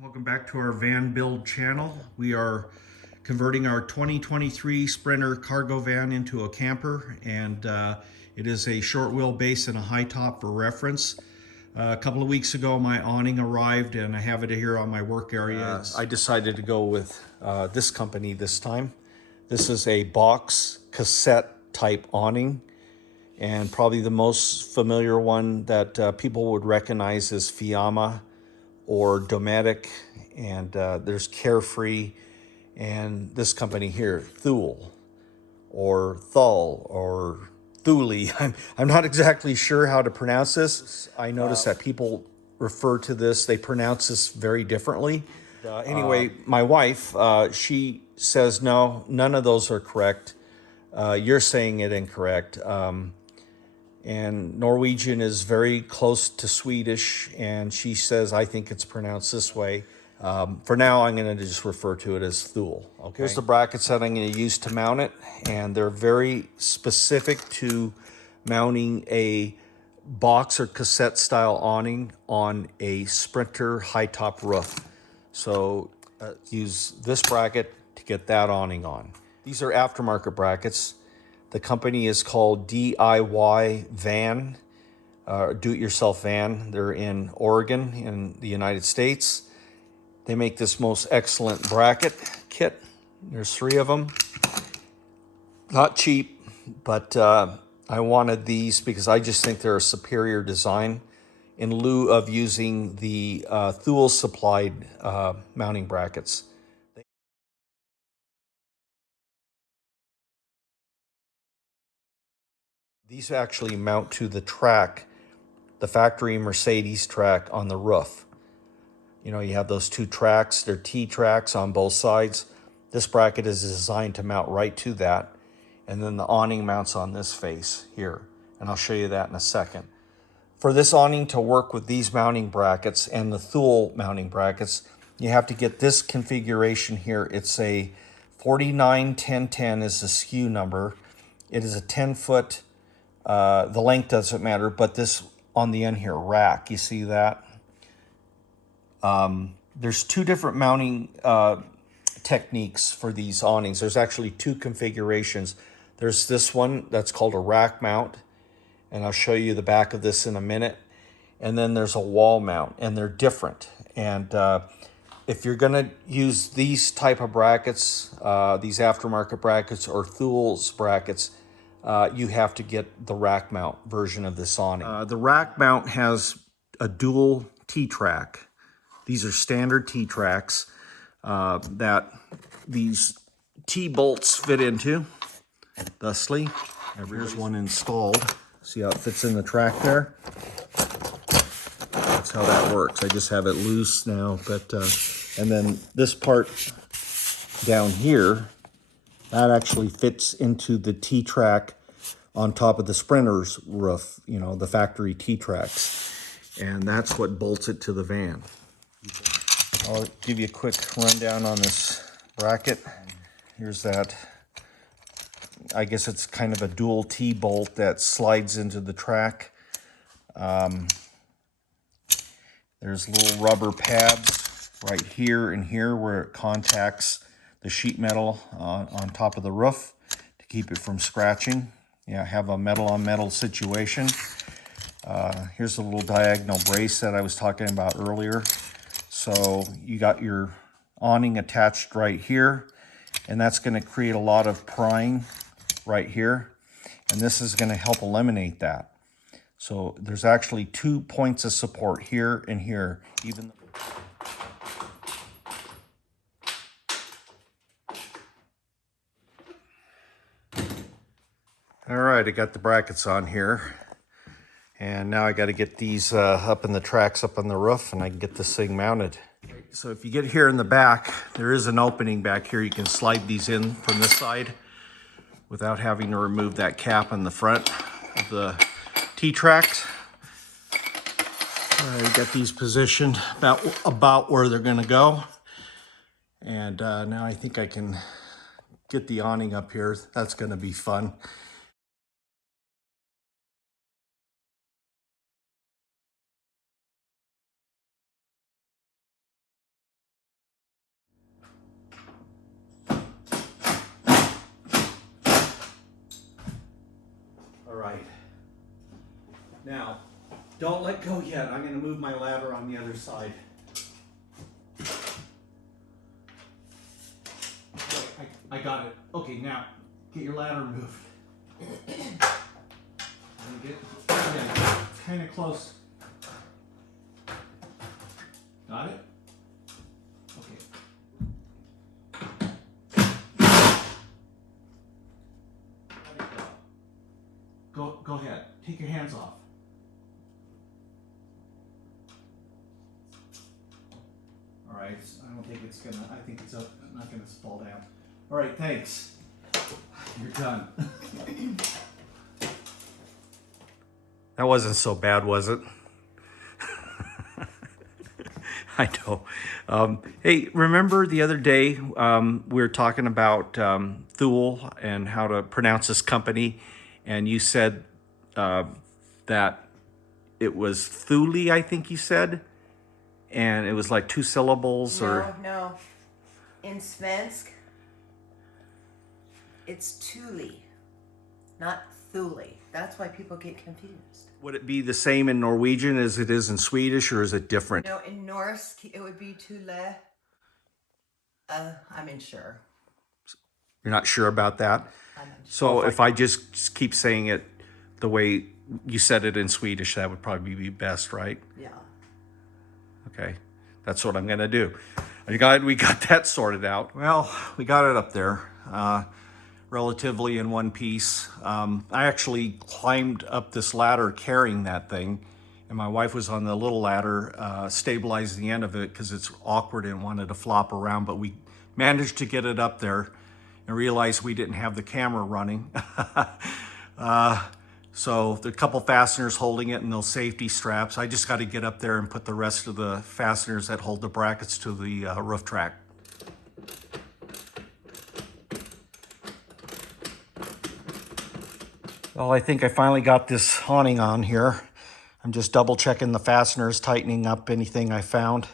Welcome back to our van build channel. We are converting our 2023 Sprinter cargo van into a camper, and it is a short wheelbase and a high top for reference. A couple of weeks ago my awning arrived and I have it here on my work area. I decided to go with this company this time. This is a box cassette type awning, and probably the most familiar one that people would recognize is Fiamma or Dometic, and there's Carefree, and this company here, Thule or Thule or Thule. I'm not exactly sure how to pronounce this. I notice that people refer to this, they pronounce this very differently. Anyway, my wife, she says, no, none of those are correct. You're saying it incorrect. And Norwegian is very close to Swedish, and she says, I think it's pronounced this way. For now, I'm going to just refer to it as Thule. Okay. Here's the brackets that I'm going to use to mount it, and they're very specific to mounting a box or cassette style awning on a Sprinter high top roof. So use this bracket to get that awning on. These are aftermarket brackets. The company is called DIY Van, Do-It-Yourself Van. They're in Oregon in the United States. They make this most excellent bracket kit. There's 3 of them. Not cheap, but I wanted these because I just think they're a superior design in lieu of using the Thule supplied mounting brackets. These actually mount to the track, the factory Mercedes track on the roof. You know, you have those 2 tracks, they're T-tracks on both sides. This bracket is designed to mount right to that. And then the awning mounts on this face here. And I'll show you that in a second. For this awning to work with these mounting brackets and the Thule mounting brackets, you have to get this configuration here. It's a 491010 is the SKU number. It is a 10-foot, the length doesn't matter, but this on the end here, rack, you see that? There's 2 different mounting techniques for these awnings. There's actually 2 configurations. There's this one that's called a rack mount, and I'll show you the back of this in a minute. And then there's a wall mount, and they're different. And if you're gonna use these type of brackets, these aftermarket brackets or Thule's brackets, you have to get the rack mount version of this awning. The rack mount has a dual T-track. These are standard T-tracks that these T-bolts fit into, thusly. Here's one installed. See how it fits in the track there? That's how that works. I just have it loose now, but and then this part down here, that actually fits into the T-track on top of the Sprinter's roof, you know, the factory T-tracks. And that's what bolts it to the van. I'll give you a quick rundown on this bracket. Here's that. I guess it's kind of a dual T-bolt that slides into the track. There's little rubber pads right here and here where it contacts the sheet metal on top of the roof to keep it from scratching. Yeah, have a metal on metal situation. Here's a little diagonal brace that I was talking about earlier. So you got your awning attached right here, and that's going to create a lot of prying right here, and this is going to help eliminate that. So there's actually 2 points of support here and here. All right, I got the brackets on here, and now I got to get these up in the tracks up on the roof, and I can get this thing mounted. So if you get here in the back, there is an opening back here. You can slide these in from this side without having to remove that cap in the front of the T-tracks. I got these positioned about where they're going to go. And now I think I can get the awning up here. That's going to be fun. right. Now, don't let go yet. I'm going to move my ladder on the other side. Okay, I got it. Okay, now get your ladder moved. Get kind of close. Got it? Okay. Let it go. Go ahead. Take your hands off. All right. I don't think it's gonna. I think it's not gonna fall down. All right. Thanks. You're done. That wasn't so bad, was it? I know. Hey, remember the other day we were talking about Thule and how to pronounce this company, and you said that it was Thule, I think you said, and it was like 2 syllables or... No. In Svensk, it's Thule, not Thule. That's why people get confused. Would it be the same in Norwegian as it is in Swedish, or is it different? No, in Norse, it would be Thule. I'm unsure. You're not sure about that? I'm unsure. So if I just keep saying it the way you said it in Swedish, that would probably be best, right? Yeah. Okay, that's what I'm gonna do. I'm glad we got that sorted out. Well, we got it up there, relatively in one piece. I actually climbed up this ladder carrying that thing, and my wife was on the little ladder, stabilizing the end of it because it's awkward and wanted to flop around, but we managed to get it up there and realized we didn't have the camera running. So there are a couple fasteners holding it and those safety straps. I just got to get up there and put the rest of the fasteners that hold the brackets to the roof track. Well, I think I finally got this awning on here. I'm just double checking the fasteners, tightening up anything I found.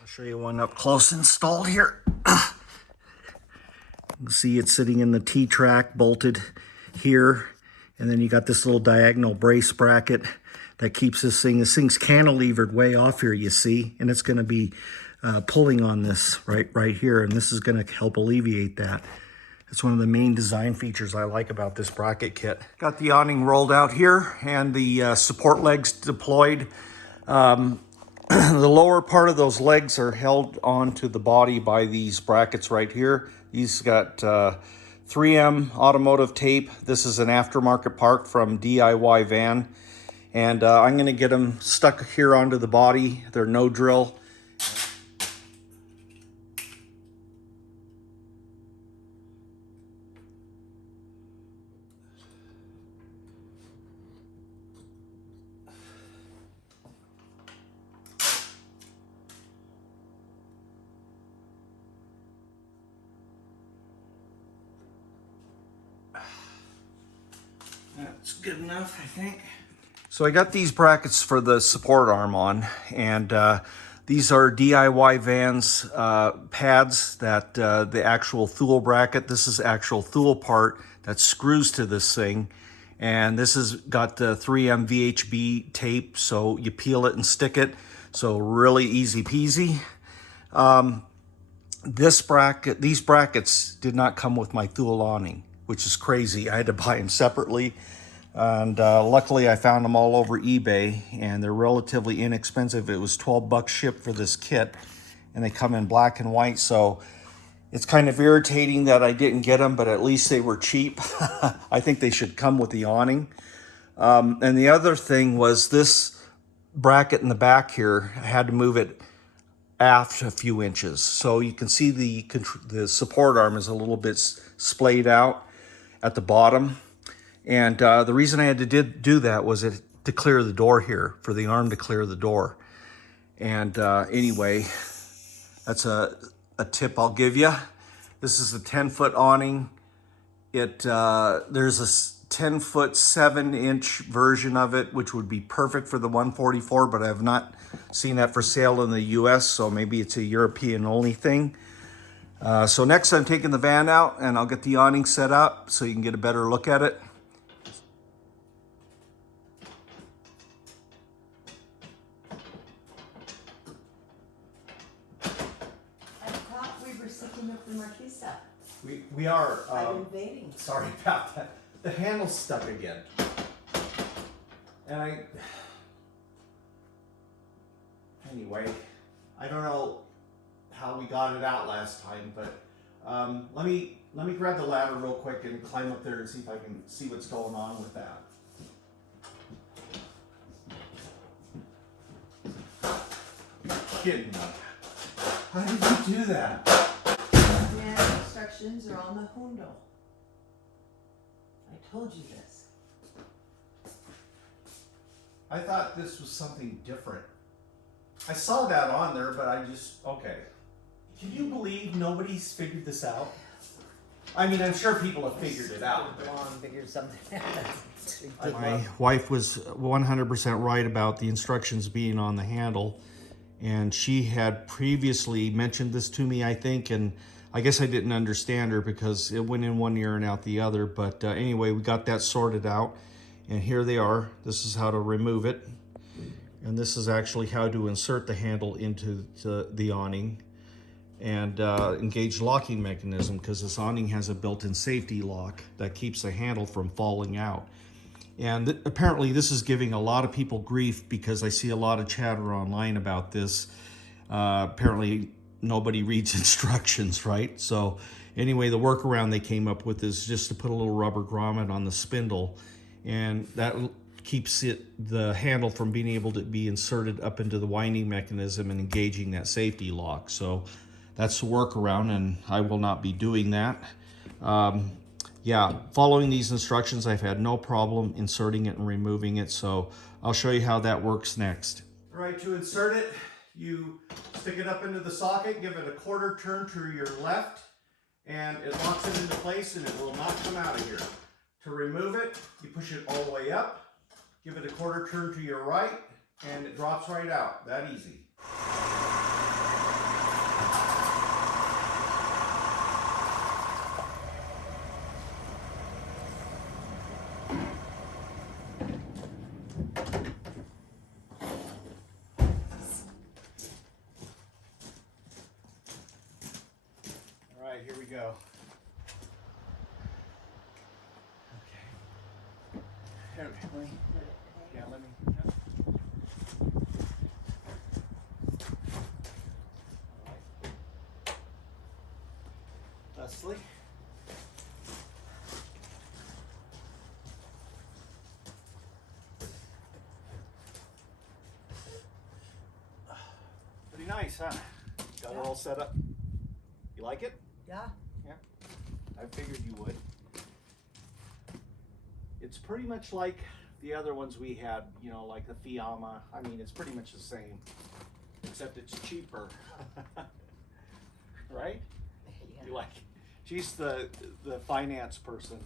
I'll show you one up close installed here. You can see it's sitting in the T-track bolted here. And then you got this little diagonal brace bracket that keeps this thing's cantilevered way off here, you see, and it's gonna be pulling on this right here, and this is gonna help alleviate that. It's one of the main design features I like about this bracket kit. Got the awning rolled out here and the support legs deployed. The lower part of those legs are held onto the body by these brackets right here. These got 3M automotive tape. This is an aftermarket part from DIY Van. And I'm gonna get them stuck here onto the body. They're no drill. That's good enough, I think. So I got these brackets for the support arm on, and these are DIY Vans pads that the actual Thule bracket, this is actual Thule part that screws to this thing. And this has got the 3M VHB tape, so you peel it and stick it. So really easy peasy. These brackets did not come with my Thule awning, which is crazy. I had to buy them separately. And luckily I found them all over eBay, and they're relatively inexpensive. It was 12 bucks shipped for this kit, and they come in black and white. So it's kind of irritating that I didn't get them, but at least they were cheap. I think they should come with the awning. And the other thing was this bracket in the back here, I had to move it aft a few inches. So you can see the support arm is a little bit splayed out at the bottom. And the reason I had to do that was to clear the door here, for the arm to clear the door. And anyway, that's a tip I'll give you. This is a 10-foot awning. There's a 10-foot 7-inch version of it, which would be perfect for the 144, but I have not seen that for sale in the US, so maybe it's a European only thing. So next I'm taking the van out and I'll get the awning set up so you can get a better look at it. looking up the Marquisa. We are. I've been waiting. Sorry about that. The handle's stuck again. And anyway, I don't know how we got it out last time, but let me grab the ladder real quick and climb up there and see if I can see what's going on with that. Kidding me. How did you do that? Yeah, instructions are on the handle. I told you this. I thought this was something different. I saw that on there, but I just, okay. Can you believe nobody's figured this out? I mean, I'm sure people have figured it out. Figured something out. My wife was 100% right about the instructions being on the handle. And she had previously mentioned this to me, I think, and I guess I didn't understand her because it went in one ear and out the other. But anyway, we got that sorted out. And here they are. This is how to remove it. And this is actually how to insert the handle into the awning and engage locking mechanism, because this awning has a built-in safety lock that keeps the handle from falling out. And apparently this is giving a lot of people grief because I see a lot of chatter online about this. Apparently nobody reads instructions, right? So anyway, the workaround they came up with is just to put a little rubber grommet on the spindle, and that keeps the handle from being able to be inserted up into the winding mechanism and engaging that safety lock. So that's the workaround, and I will not be doing that. Yeah, following these instructions, I've had no problem inserting it and removing it, so I'll show you how that works next. All right, to insert it, you stick it up into the socket, give it a quarter turn to your left, and it locks it into place and it will not come out of here. To remove it, you push it all the way up, give it a quarter turn to your right, and it drops right out. That easy. All right, here we go. Okay. Let me. Leslie. Pretty nice, huh? Got it all set up. You like it? Yeah. Yeah. I figured you would. It's pretty much like the other ones we had, you know, like the Fiamma. I mean, it's pretty much the same, except it's cheaper. Right? Yeah. You like, she's the finance person.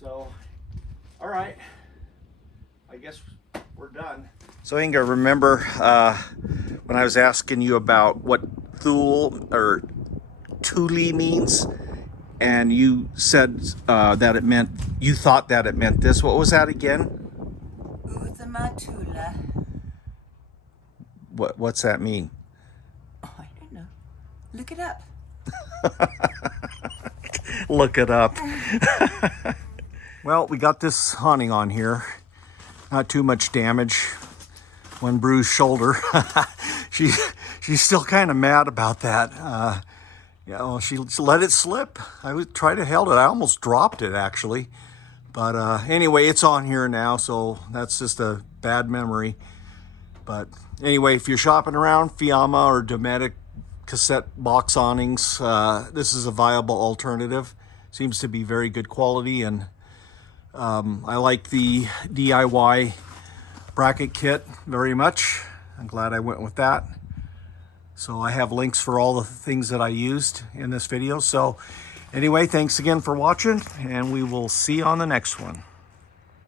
So, all right, I guess we're done. So Inga, remember when I was asking you about what Thule or Thule means? And you said that it meant, you thought that it meant this. What was that again? Uzamatula. What's that mean? Oh, I don't know. Look it up. Look it up. Well, we got this awning on here. Not too much damage. One bruised shoulder. She's still kind of mad about that. Yeah, well, she let it slip. I would try to hold it. I almost dropped it, actually. But anyway, it's on here now, so that's just a bad memory. But anyway, if you're shopping around Fiamma or Dometic cassette box awnings, this is a viable alternative. Seems to be very good quality, and I like the DIY bracket kit very much. I'm glad I went with that. So I have links for all the things that I used in this video. So anyway, thanks again for watching, and we will see you on the next one.